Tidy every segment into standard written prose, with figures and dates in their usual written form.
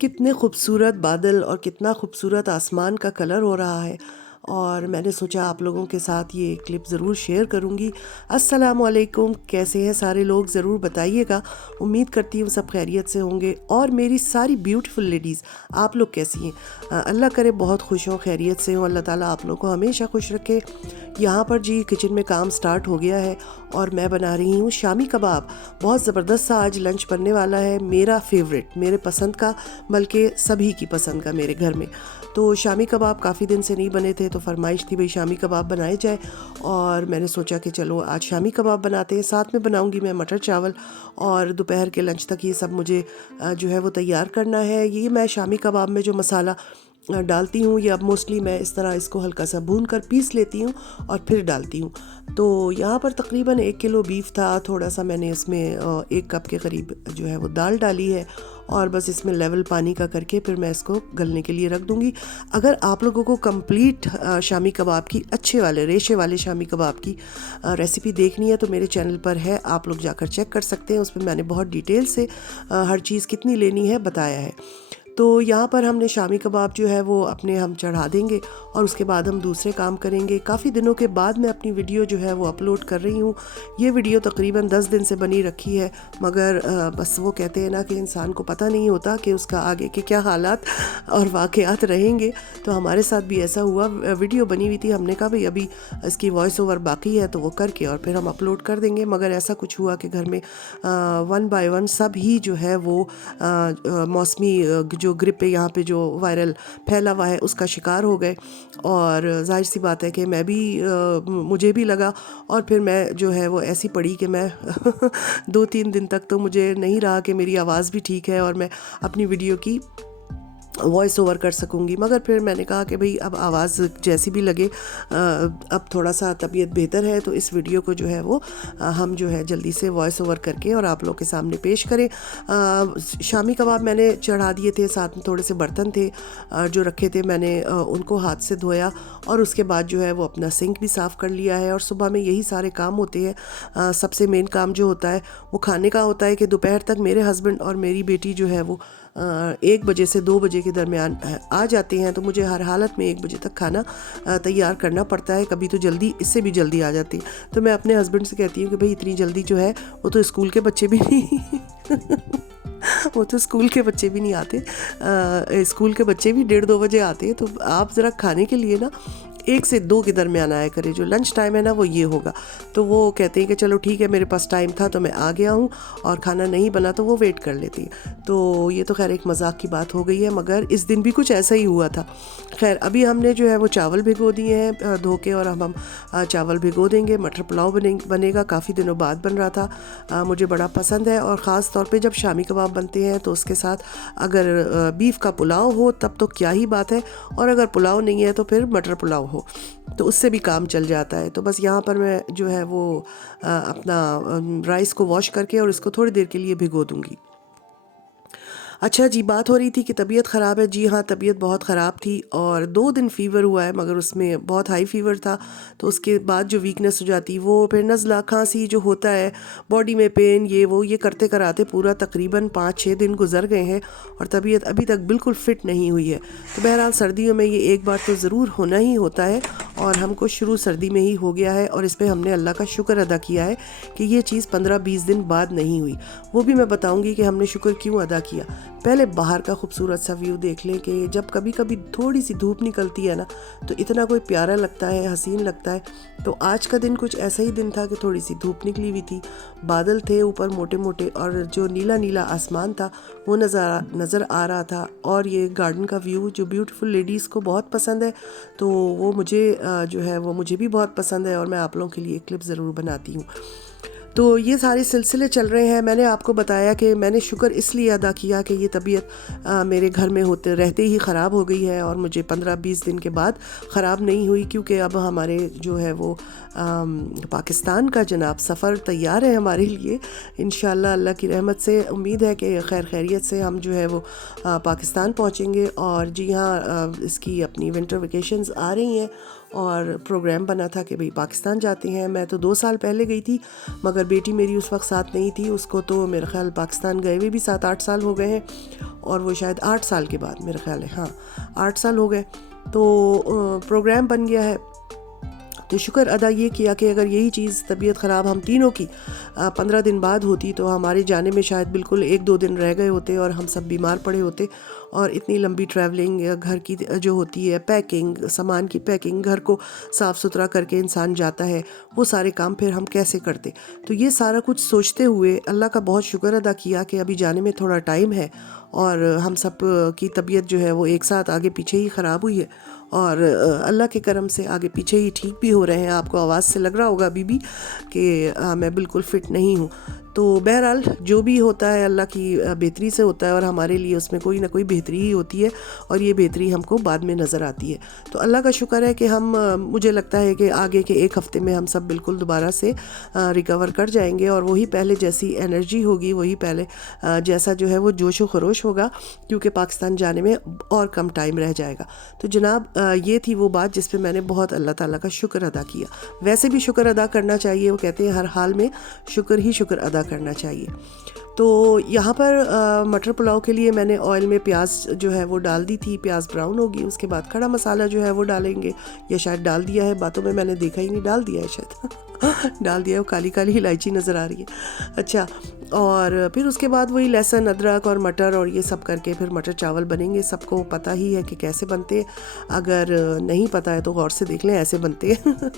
कितने खूबसूरत बादल और कितना खूबसूरत आसमान का कलर हो रहा है। और मैंने सोचा आप लोगों के साथ ये क्लिप ज़रूर शेयर करूँगी। अस्सलामुअलैकुम, कैसे हैं सारे लोग, ज़रूर बताइएगा। उम्मीद करती हूँ सब खैरियत से होंगे। और मेरी सारी ब्यूटीफुल लेडीज़, आप लोग कैसी हैं? अल्लाह करे बहुत खुश हों, खैरियत से हों। अल्लाह ताला आप लोग को हमेशा खुश रखे। यहाँ पर जी किचन में काम स्टार्ट हो गया है और मैं बना रही हूँ शामी कबाब। बहुत ज़बरदस्त सा आज लंच बनने वाला है, मेरा फेवरेट, मेरे पसंद का, बल्कि सभी की पसंद का मेरे घर में। तो शामी कबाब काफ़ी दिन से नहीं बने थे, तो फरमाइश थी भाई शामी कबाब बनाए जाए। और मैंने सोचा कि चलो आज शामी कबाब बनाते हैं। साथ में बनाऊंगी मैं मटर चावल, और दोपहर के लंच तक ये सब मुझे जो है वो तैयार करना है। ये मैं शामी कबाब में जो मसाला डालती हूँ, या अब मोस्टली मैं इस तरह इसको हल्का सा भून कर पीस लेती हूँ और फिर डालती हूँ। तो यहाँ पर तकरीबन 1 किलो बीफ था। थोड़ा सा मैंने इसमें 1 कप के करीब जो है वो दाल डाली है, और बस इसमें लेवल पानी का करके फिर मैं इसको गलने के लिए रख दूँगी। अगर आप लोगों को कंप्लीट शामी कबाब की, अच्छे वाले रेशे वाले शामी कबाब की रेसिपी देखनी है तो मेरे चैनल पर है, आप लोग जाकर चेक कर सकते हैं। उसमें मैंने बहुत डिटेल से हर चीज़ कितनी लेनी है बताया है। तो यहाँ पर हमने शामी कबाब जो है वो अपने हम चढ़ा देंगे और उसके बाद हम दूसरे काम करेंगे। काफ़ी दिनों के बाद मैं अपनी वीडियो जो है वो अपलोड कर रही हूँ। ये वीडियो तकरीबन 10 दिन से बनी रखी है, मगर बस वो कहते हैं ना कि इंसान को पता नहीं होता कि उसका आगे के क्या हालात और वाक़यात रहेंगे। तो हमारे साथ भी ऐसा हुआ। वीडियो बनी हुई थी, हमने कहा भाई अभी इसकी वॉइस ओवर बाकी है तो वो करके और फिर हम अपलोड कर देंगे। मगर ऐसा कुछ हुआ कि घर में 1 बाय 1 सब ही जो है वो मौसमी जो ग्रिप पे यहाँ पे जो वायरल फैला हुआ है उसका शिकार हो गए। और जाहिर सी बात है कि मैं भी मुझे भी लगा, और फिर मैं जो है वो ऐसी पड़ी कि मैं 2-3 दिन तक तो मुझे नहीं रहा कि मेरी आवाज़ भी ठीक है और मैं अपनी वीडियो की वॉइस ओवर कर सकूंगी। मगर फिर मैंने कहा कि भाई अब आवाज़ जैसी भी लगे, अब थोड़ा सा तबीयत बेहतर है तो इस वीडियो को जो है वो हम जो है जल्दी से वॉइस ओवर करके और आप लोग के सामने पेश करें। शामी कबाब मैंने चढ़ा दिए थे, साथ में थोड़े से बर्तन थे जो रखे थे, मैंने उनको हाथ से धोया और उसके बाद जो है वो अपना सिंक भी साफ़ कर लिया है। और सुबह में यही सारे काम होते हैं। सबसे मेन काम जो होता है वो खाने का होता है कि दोपहर तक मेरे हस्बैंड और मेरी बेटी जो है वो 1 बजे से 2 बजे के दरमियान आ जाते हैं। तो मुझे हर हालत में 1 बजे तक खाना तैयार करना पड़ता है। कभी तो जल्दी, इससे भी जल्दी आ जाती है। तो मैं अपने हस्बैंड से कहती हूँ कि भाई इतनी जल्दी जो है वो तो स्कूल के बच्चे भी नहीं वो तो स्कूल के बच्चे भी नहीं आते। स्कूल के बच्चे भी 1:30-2 बजे आते हैं। तो आप ज़रा खाने के लिए ना 1 से 2 के दरमियान आया करें। जो लंच टाइम है ना वो ये होगा। तो वो कहते हैं कि चलो ठीक है, मेरे पास टाइम था तो मैं आ गया हूँ, और खाना नहीं बना तो वो वेट कर लेती है। तो ये तो खैर एक मजाक की बात हो गई है, मगर इस दिन भी कुछ ऐसा ही हुआ था। खैर अभी हमने जो है वो चावल भिगो दिए हैं धो के, और हम चावल भिगो देंगे। मटर पुलाव बनेगा, काफ़ी दिनों बाद बन रहा था। मुझे बड़ा पसंद है, और ख़ास तौर पे जब शामी कबाब बनते हैं तो उसके साथ अगर बीफ का पुलाव हो तब तो क्या ही बात है, और अगर पुलाव नहीं है तो फिर मटर पुलाव हो तो उससे भी काम चल जाता है। तो बस यहाँ पर मैं जो है वो अपना राइस को वॉश करके और इसको थोड़ी देर के लिए भिगो दूँगी। अच्छा जी, बात हो रही थी कि तबीयत ख़राब है। जी हाँ, तबीयत बहुत ख़राब थी और 2 दिन फ़ीवर हुआ है, मगर उसमें बहुत हाई फ़ीवर था। तो उसके बाद जो वीकनेस हो जाती है वो फिर नज़ला, खांसी जो होता है, बॉडी में पेन, ये करते कराते पूरा तकरीबन 5-6 दिन गुजर गए हैं, और तबीयत अभी तक बिल्कुल फ़िट नहीं हुई है। तो बहरहाल सर्दियों में ये एक बार तो ज़रूर होना ही होता है, और हमको शुरू सर्दी में ही हो गया है। और इस पर हमने अल्लाह का शुक्र अदा किया है कि ये चीज़ 15-20 दिन बाद नहीं हुई। वो भी मैं बताऊँगी कि हमने शुक्र क्यों अदा किया। पहले बाहर का खूबसूरत सा व्यू देख लें कि जब कभी कभी थोड़ी सी धूप निकलती है ना तो इतना कोई प्यारा लगता है, हसीन लगता है। तो आज का दिन कुछ ऐसा ही दिन था कि थोड़ी सी धूप निकली हुई थी, बादल थे ऊपर मोटे मोटे, और जो नीला नीला आसमान था वो नज़र आ रहा था। और ये गार्डन का व्यू जो ब्यूटीफुल लेडीज़ को बहुत पसंद है, तो वो मुझे जो है वो मुझे भी बहुत पसंद है, और मैं आप लोगों के लिए क्लिप ज़रूर बनाती हूँ। तो ये सारे सिलसिले चल रहे हैं। मैंने आपको बताया कि मैंने शुक्र इसलिए अदा किया कि ये तबीयत मेरे घर में होते रहते ही ख़राब हो गई है, और मुझे 15-20 दिन के बाद ख़राब नहीं हुई, क्योंकि अब हमारे जो है वो पाकिस्तान का जनाब सफ़र तैयार है हमारे लिए। इंशाल्लाह अल्लाह की रहमत से उम्मीद है कि खैर खैरियत से हम जो है वो पाकिस्तान पहुँचेंगे। और जी हाँ, इसकी अपनी विंटर वेकेशंस आ रही हैं, और प्रोग्राम बना था कि भाई पाकिस्तान जाते हैं। मैं तो 2 साल पहले गई थी, मगर बेटी मेरी उस वक्त साथ नहीं थी। उसको तो मेरे ख्याल पाकिस्तान गए हुए भी 7-8 साल हो गए हैं। और वो शायद 8 साल के बाद, मेरा ख्याल है, हाँ 8 साल हो गए। तो प्रोग्राम बन गया है। तो शुक्र अदा ये किया कि अगर यही चीज़ तबीयत ख़राब हम तीनों की 15 दिन बाद होती तो हमारे जाने में शायद बिल्कुल 1-2 दिन रह गए होते और हम सब बीमार पड़े होते। और इतनी लंबी ट्रैवलिंग, घर की जो होती है पैकिंग, सामान की पैकिंग, घर को साफ़ सुथरा करके इंसान जाता है, वो सारे काम फिर हम कैसे करते। तो ये सारा कुछ सोचते हुए अल्लाह का बहुत शुक्र अदा किया कि अभी जाने में थोड़ा टाइम है और हम सब की तबीयत जो है वो एक साथ आगे पीछे ही ख़राब हुई है और अल्लाह के करम से आगे पीछे ही ठीक भी हो रहे हैं। आपको आवाज़ से लग रहा होगा अभी भी कि मैं बिल्कुल फ़िट नहीं हूँ। तो बहरहाल जो भी होता है अल्लाह की बेहतरी से होता है और हमारे लिए उसमें कोई ना कोई बेहतरी ही होती है और ये बेहतरी हमको बाद में नज़र आती है। तो अल्लाह का शुक्र है कि हम मुझे लगता है कि आगे के 1 हफ़्ते में हम सब बिल्कुल दोबारा से रिकवर कर जाएंगे और वही पहले जैसी एनर्जी होगी, वही पहले जैसा जो है वो जोश व खरोश होगा, क्योंकि पाकिस्तान जाने में और कम टाइम रह जाएगा। तो जनाब ये थी वो बात जिस पे मैंने बहुत अल्लाह ताला का शुक्र अदा किया। वैसे भी शुक्र अदा करना चाहिए, वो कहते हैं हर हाल में शुक्र ही शुक्र अदा करना चाहिए। तो यहाँ पर मटर पुलाव के लिए मैंने ऑयल में प्याज जो है वो डाल दी थी, प्याज ब्राउन होगी, उसके बाद खड़ा मसाला जो है वो डालेंगे, या शायद डाल दिया है, बातों में मैंने देखा ही नहीं, डाल दिया है शायद डाल दिया है, वो काली काली इलायची नज़र आ रही है। अच्छा, और फिर उसके बाद वही लहसुन, अदरक और मटर और ये सब करके फिर मटर चावल बनेंगे। सबको पता ही है कि कैसे बनते हैं, अगर नहीं पता है तो गौर से देख लें, ऐसे बनते हैं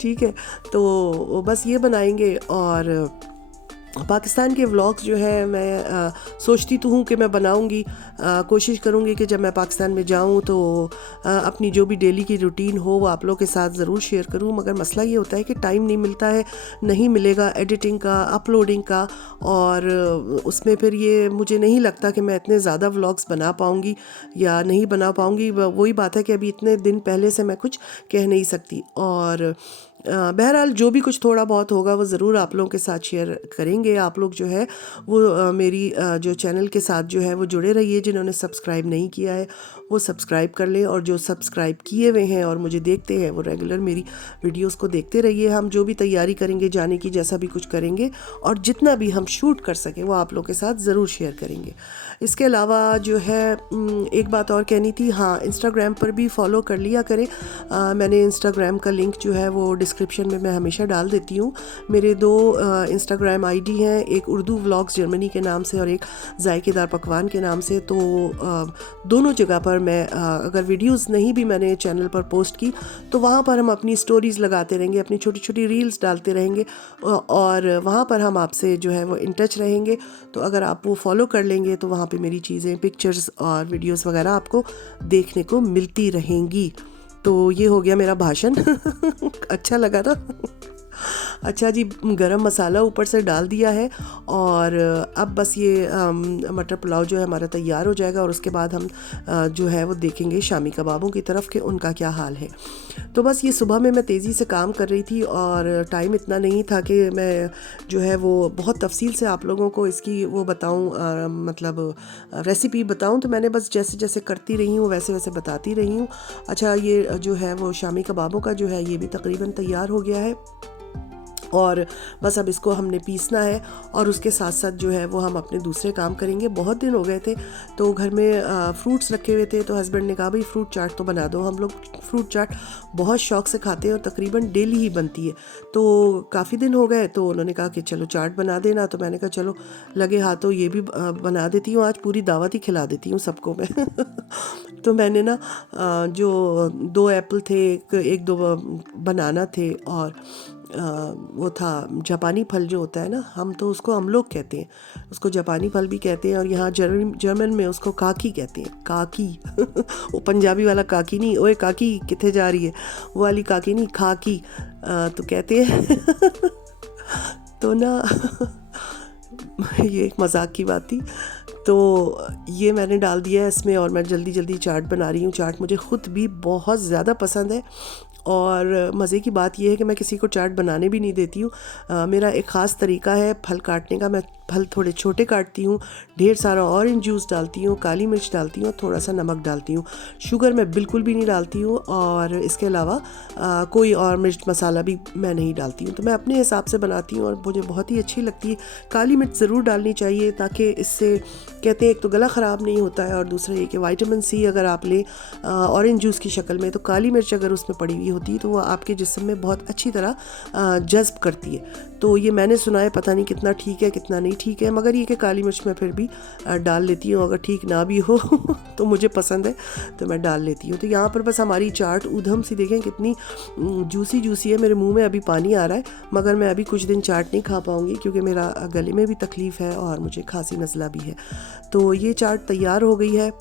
ठीक है। तो बस ये बनाएंगे और पाकिस्तान के व्लॉग्स जो है मैं सोचती तो हूँ कि मैं बनाऊँगी, कोशिश करूँगी कि जब मैं पाकिस्तान में जाऊँ तो अपनी जो भी डेली की रूटीन हो वो आप लोगों के साथ ज़रूर शेयर करूँ। मगर मसला ये होता है कि टाइम नहीं मिलता है, नहीं मिलेगा एडिटिंग का, अपलोडिंग का, और उसमें फिर ये मुझे नहीं लगता कि मैं इतने ज़्यादा व्लॉग्स बना पाऊँगी या नहीं बना पाऊँगी। वही बात है कि अभी इतने दिन पहले से मैं कुछ कह नहीं सकती। और बहरहाल जो भी कुछ थोड़ा बहुत होगा वो ज़रूर आप लोगों के साथ शेयर करेंगे। आप लोग जो है वो मेरी जो चैनल के साथ जो है वो जुड़े रहिए। जिन्होंने सब्सक्राइब नहीं किया है वो सब्सक्राइब कर लें, और जो सब्सक्राइब किए हुए हैं और मुझे देखते हैं वो रेगुलर मेरी वीडियोस को देखते रहिए। हम जो भी तैयारी करेंगे जाने की, जैसा भी कुछ करेंगे और जितना भी हम शूट कर सकें वो आप लोग के साथ ज़रूर शेयर करेंगे। इसके अलावा जो है एक बात और कहनी थी, हाँ इंस्टाग्राम पर भी फॉलो कर लिया करें। मैंने इंस्टाग्राम का लिंक जो है वो डिस्क्रिप्शन में मैं हमेशा डाल देती हूँ। मेरे 2 इंस्टाग्राम आईडी हैं, एक उर्दू व्लॉग्स जर्मनी के नाम से और एक जायकेदार पकवान के नाम से। तो दोनों जगह पर मैं अगर वीडियोस नहीं भी मैंने चैनल पर पोस्ट की तो वहाँ पर हम अपनी स्टोरीज़ लगाते रहेंगे, अपनी छोटी छोटी रील्स डालते रहेंगे और वहाँ पर हम आपसे जो है वो इन टच रहेंगे। तो अगर आप वो फॉलो कर लेंगे तो वहाँ पे मेरी चीज़ें, पिक्चर्स और वीडियोस वगैरह आपको देखने को मिलती रहेंगी। तो ये हो गया मेरा भाषण अच्छा लगा ना अच्छा जी, गरम मसाला ऊपर से डाल दिया है और अब बस ये मटर पुलाव जो है हमारा तैयार हो जाएगा और उसके बाद हम जो है वो देखेंगे शामी कबाबों की तरफ कि उनका क्या हाल है। तो बस ये सुबह में मैं तेज़ी से काम कर रही थी और टाइम इतना नहीं था कि मैं जो है वो बहुत तफसील से आप लोगों को इसकी वो बताऊं, मतलब रेसिपी बताऊं। तो मैंने बस जैसे जैसे करती रही हूँ वैसे वैसे बताती रही हूँ। अच्छा, ये जो है वो शामी कबाबों का जो है ये भी तकरीबन तैयार हो गया है और बस अब इसको हमने पीसना है और उसके साथ साथ जो है वो हम अपने दूसरे काम करेंगे। बहुत दिन हो गए थे तो घर में फ्रूट्स रखे हुए थे, तो हस्बैंड ने कहा भाई फ्रूट चाट तो बना दो। हम लोग फ्रूट चाट बहुत शौक से खाते हैं और तकरीबन डेली ही बनती है। तो काफ़ी दिन हो गए तो उन्होंने कहा कि चलो चाट बना देना। तो मैंने कहा चलो लगे हाथों ये भी बना देती हूँ, आज पूरी दावत ही खिला देती हूँ सबको मैं तो मैंने ना जो 2 एप्पल थे, एक 2 बनाना थे और वो था जापानी फल जो होता है ना, हम तो उसको अमलोक कहते हैं, उसको जापानी फल भी कहते हैं और यहाँ जर्मन में उसको काकी कहते हैं। काकी वो पंजाबी वाला काकी नहीं, ओए काकी किथे जा रही है, वो वाली काकी नहीं, खाकी तो कहते हैं तो ना ये एक मजाक की बात थी। तो ये मैंने डाल दिया है इसमें और मैं जल्दी जल्दी चाट बना रही हूँ। चाट मुझे ख़ुद भी बहुत ज़्यादा पसंद है और मज़े की बात यह है कि मैं किसी को चाट बनाने भी नहीं देती हूँ। मेरा एक ख़ास तरीका है फल काटने का। मैं फल थोड़े छोटे काटती हूँ, ढेर सारा ऑरेंज जूस डालती हूँ, काली मिर्च डालती हूँ, थोड़ा सा नमक डालती हूँ। शुगर मैं बिल्कुल भी नहीं डालती हूँ और इसके अलावा कोई और मिर्च मसाला भी मैं नहीं डालती हूँ। तो मैं अपने हिसाब से बनाती हूँ और मुझे बहुत ही अच्छी लगती है। काली मिर्च ज़रूर डालनी चाहिए ताकि इससे कहते हैं एक तो गला ख़राब नहीं होता है और दूसरा ये कि विटामिन सी अगर आप लें ऑरेंज जूस की शक्ल में, तो काली मिर्च अगर उसमें पड़ी हुई होती है तो वो आपके जिस्म में बहुत अच्छी तरह जज्ब करती है। तो ये मैंने सुना है, पता नहीं कितना ठीक है कितना नहीं ठीक है, मगर ये कि काली मिर्च मैं फिर भी डाल लेती हूँ। अगर ठीक ना भी हो तो मुझे पसंद है तो मैं डाल लेती हूँ। तो यहाँ पर बस हमारी चाट ऊधम सी देखें कितनी जूसी जूसी है। मेरे मुंह में अभी पानी आ रहा है, मगर मैं अभी कुछ दिन चाट नहीं खा पाऊँगी क्योंकि मेरा गले में भी तकलीफ़ है और मुझे खांसी नज़ला भी है। तो ये चाट तैयार हो गई है।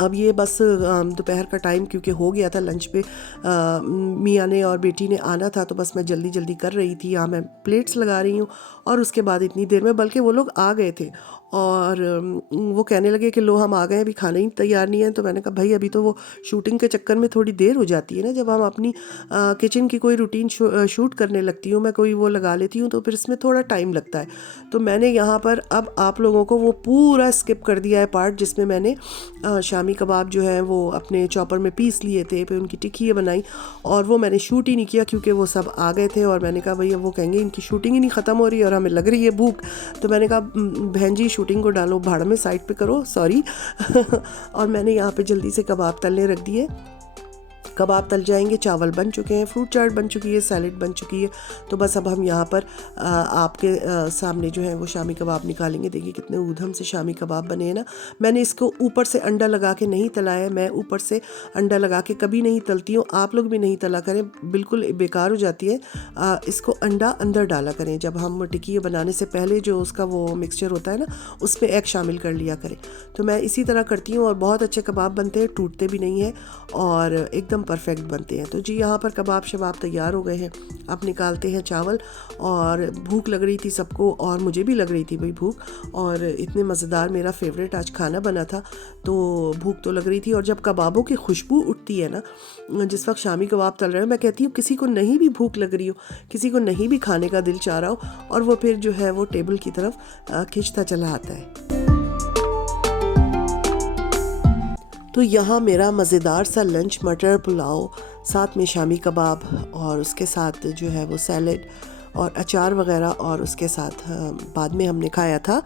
अब ये बस दोपहर का टाइम क्योंकि हो गया था, लंच पे मियाँ ने और बेटी ने आना था, तो बस मैं जल्दी जल्दी कर रही थी। यहाँ मैं प्लेट्स लगा रही हूँ और उसके बाद इतनी देर में बल्कि वो लोग आ गए थे और वो कहने लगे कि लो हम आ गए, अभी खाना ही तैयार नहीं है। तो मैंने कहा भाई अभी तो वो शूटिंग के चक्कर में थोड़ी देर हो जाती है ना, जब हम अपनी किचन की कोई रूटीन शूट करने लगती हूँ, मैं कोई वो लगा लेती हूँ तो फिर इसमें थोड़ा टाइम लगता है। तो मैंने यहाँ पर अब आप लोगों को वो पूरा स्किप कर दिया है पार्ट जिसमें मैंने शामी कबाब जो है वो अपने चॉपर में पीस लिए थे, फिर उनकी टिक्की बनाई और वो मैंने शूट ही नहीं किया क्योंकि वो सब आ गए थे। और मैंने कहा भैया वो कहेंगे इनकी शूटिंग ही नहीं ख़त्म हो रही और हमें लग रही है भूख। तो मैंने कहा बहन जी शूटिंग को डालो भाड़ में, साइड पे करो, सॉरी और मैंने यहाँ पे जल्दी से कबाब तलने रख दिए। कबाब तल जाएंगे, चावल बन चुके हैं, फ्रूट चाट बन चुकी है, सैलेड बन चुकी है। तो बस अब हम यहाँ पर आपके सामने जो है वो शामी कबाब निकालेंगे। देखिए कितने ऊधम से शामी कबाब बने हैं ना। मैंने इसको ऊपर से अंडा लगा के नहीं तला है, मैं ऊपर से अंडा लगा के कभी नहीं तलती हूँ। आप लोग भी नहीं तला करें, बिल्कुल बेकार हो जाती है। इसको अंडा अंदर डाला करें, जब हम टिक्की बनाने से पहले जो उसका वो मिक्सचर होता है ना, उसमें एग शामिल कर लिया करें। तो मैं इसी तरह करती हूँ और बहुत अच्छे कबाब बनते हैं, टूटते भी नहीं हैं और एकदम परफेक्ट बनते हैं। तो जी यहाँ पर कबाब शबाब तैयार हो गए हैं। अब निकालते हैं चावल। और भूख लग रही थी सबको और मुझे भी लग रही थी भाई भूख, और इतने मज़ेदार मेरा फेवरेट आज खाना बना था तो भूख तो लग रही थी। और जब कबाबों की खुशबू उठती है ना, जिस वक्त शामी कबाब तल रहे हैं, मैं कहती हूँ किसी को नहीं भी भूख लग रही हो, किसी को नहीं भी खाने का दिल चाह रहा हो, और वो फिर जो है वो टेबल की तरफ खिंचता चला आता है। तो यहाँ मेरा मज़ेदार सा लंच, मटर पुलाव, साथ में शामी कबाब और उसके साथ जो है वो सैलेड और अचार वगैरह, और उसके साथ बाद में हमने खाया था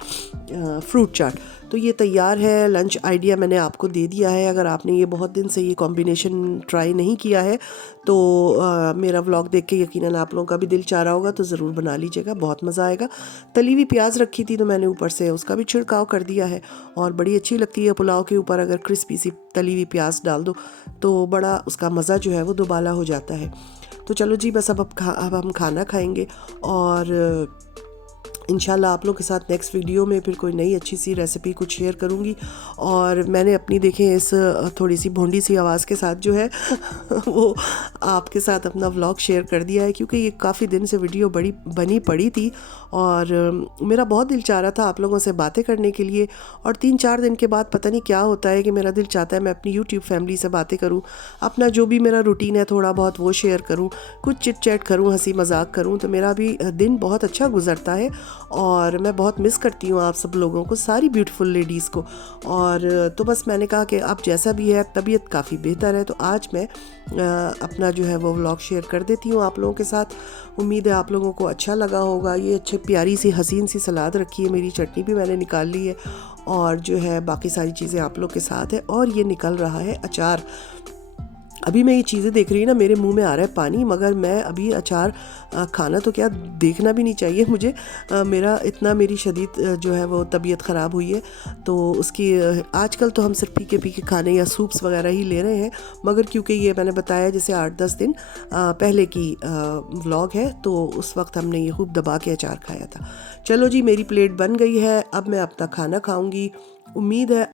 फ्रूट चाट। तो ये तैयार है। लंच आइडिया मैंने आपको दे दिया है। अगर आपने ये बहुत दिन से ये कॉम्बिनेशन ट्राई नहीं किया है तो मेरा व्लॉग देख के यकीनन आप लोगों का भी दिल चाह रहा होगा, तो ज़रूर बना लीजिएगा, बहुत मज़ा आएगा। तली हुई प्याज रखी थी तो मैंने ऊपर से उसका भी छिड़काव कर दिया है और बड़ी अच्छी लगती है पुलाव के ऊपर अगर क्रिस्पी सी तली हुई प्याज डाल दो तो बड़ा उसका मज़ा जो है वो दोबाला हो जाता है। तो चलो जी बस अब हम खाना खाएंगे और इंशाल्लाह आप लोग के साथ नेक्स्ट वीडियो में फिर कोई नई अच्छी सी रेसिपी कुछ शेयर करूँगी। और मैंने अपनी देखें इस थोड़ी सी भोंडी सी आवाज़ के साथ जो है वो आपके साथ अपना व्लॉग शेयर कर दिया है, क्योंकि ये काफ़ी दिन से वीडियो बड़ी बनी पड़ी थी और मेरा बहुत दिल चाह रहा था आप लोगों से बातें करने के लिए। और 3-4 दिन के बाद पता नहीं क्या होता है कि मेरा दिल चाहता है मैं अपनी यूट्यूब फैमिली से बातें करूँ, अपना जो भी मेरा रूटीन है थोड़ा बहुत वो शेयर करूँ, कुछ चिट चैट करूँ, हंसी मजाक करूँ। तो मेरा भी दिन बहुत अच्छा गुजरता है और मैं बहुत मिस करती हूँ आप सब लोगों को, सारी ब्यूटीफुल लेडीज़ को। और तो बस मैंने कहा कि अब जैसा भी है तबीयत काफ़ी बेहतर है, तो आज मैं अपना जो है वो व्लॉग शेयर कर देती हूँ आप लोगों के साथ। उम्मीद है आप लोगों को अच्छा लगा होगा। ये अच्छे प्यारी सी हसीन सी सलाद रखी है, मेरी चटनी भी मैंने निकाल ली है और जो है बाकी सारी चीज़ें आप लोग के साथ है। और ये निकल रहा है अचार। अभी मैं ये चीज़ें देख रही हूँ ना, मेरे मुंह में आ रहा है पानी, मगर मैं अभी अचार खाना तो क्या देखना भी नहीं चाहिए मुझे। मेरी शदीद जो है वो तबीयत ख़राब हुई है, तो उसकी आजकल तो हम सिर्फ फीके खाने या सूप्स वगैरह ही ले रहे हैं। मगर क्योंकि ये मैंने बताया जैसे 8-10 दिन पहले की व्लॉग है, तो उस वक्त हमने ये खूब दबा के अचार खाया था। चलो जी मेरी प्लेट बन गई है, अब मैं अपना खाना खाऊँगी। उम्मीद है